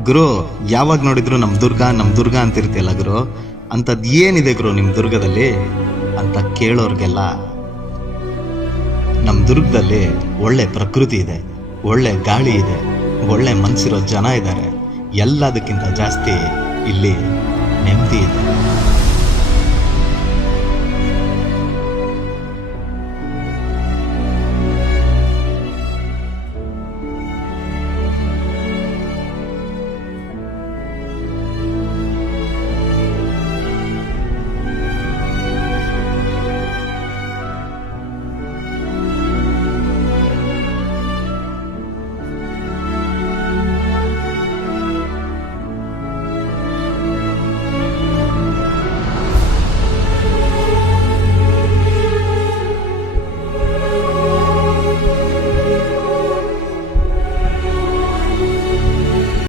ಗುರು, ಯಾವಾಗ ನೋಡಿದ್ರು ನಮ್ ದುರ್ಗ ಅಂತಿರ್ತಿಯಲ್ಲ ಗುರು, ಅಂತದ್ ಏನಿದೆ ಗುರು ನಿಮ್ ದುರ್ಗದಲ್ಲಿ ಅಂತ ಕೇಳೋರ್ಗೆಲ್ಲ, ನಮ್ ದುರ್ಗದಲ್ಲಿ ಒಳ್ಳೆ ಪ್ರಕೃತಿ ಇದೆ, ಒಳ್ಳೆ ಗಾಳಿ ಇದೆ, ಒಳ್ಳೆ ಮನ್ಸಿರೋ ಜನ ಇದ್ದಾರೆ. ಎಲ್ಲದಕ್ಕಿಂತ ಜಾಸ್ತಿ ಇಲ್ಲಿ ನೆಮ್ಮದಿ ಇದೆ.